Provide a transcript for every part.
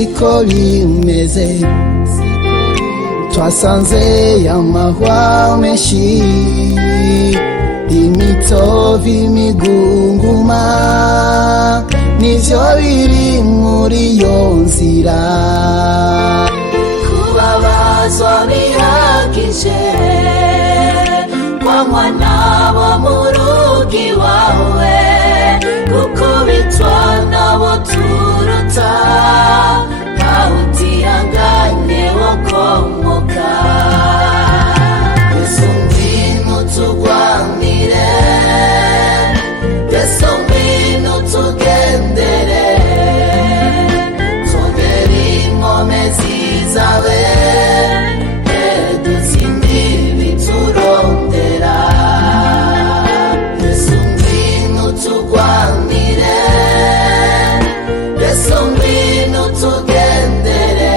siko bimeze, twasanze amahwa menshi, imitovu imigunguma, nivyo biri muri iyo nzira. Kubabazwa bihagije, kwanywa nabo mu rugo iwawe, gukubitwa nabo turuta, ntawe utihanganye wo komoka. Yesu ngwino tugwanire, Yesu ngwino tugendere, tugere inkomezi zawe, dutsinde ibiturondera. Yesu ngwino tugwanire, Yesu ngwino tugendere,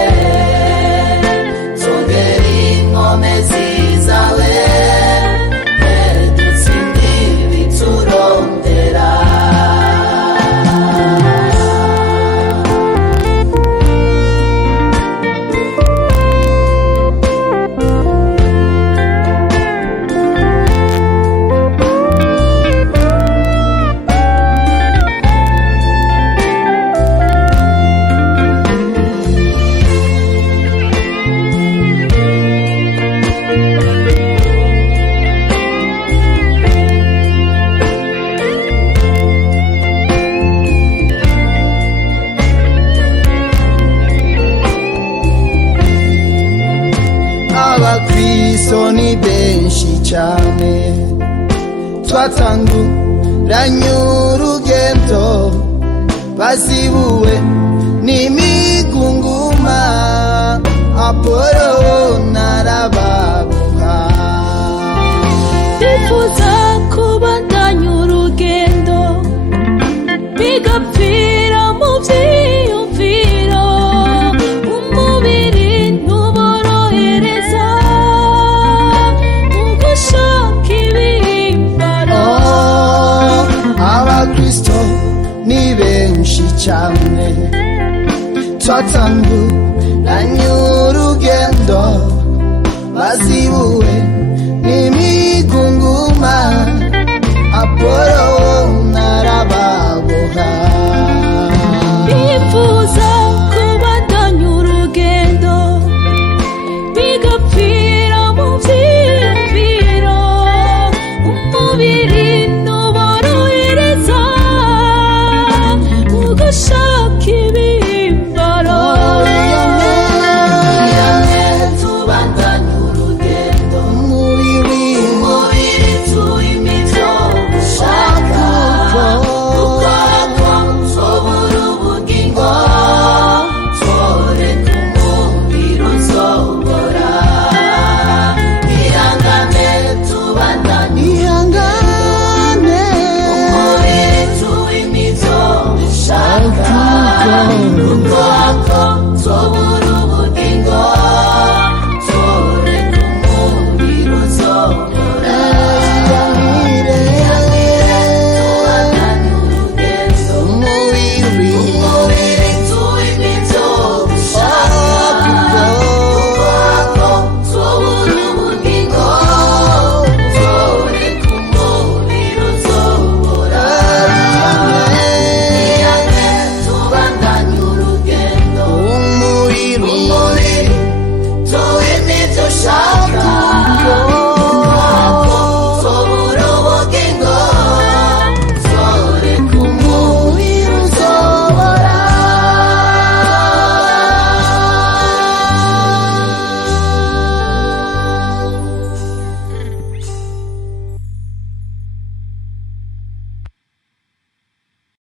tugere inkomezi zawe, dutsinde ibiturondera. Abakristo ni benshi cyane, twatanguranye urugendo, bazibuwe n'imigunguma, Apolo narababuka. Bifuza kubandanya urugendo, bigapfira mu vyiyumviro, umubiri ntuborohereza, ugushaka ibihimbaro. Abakristo ni benshi cyane, twatanguranye urugendo, bazibuwe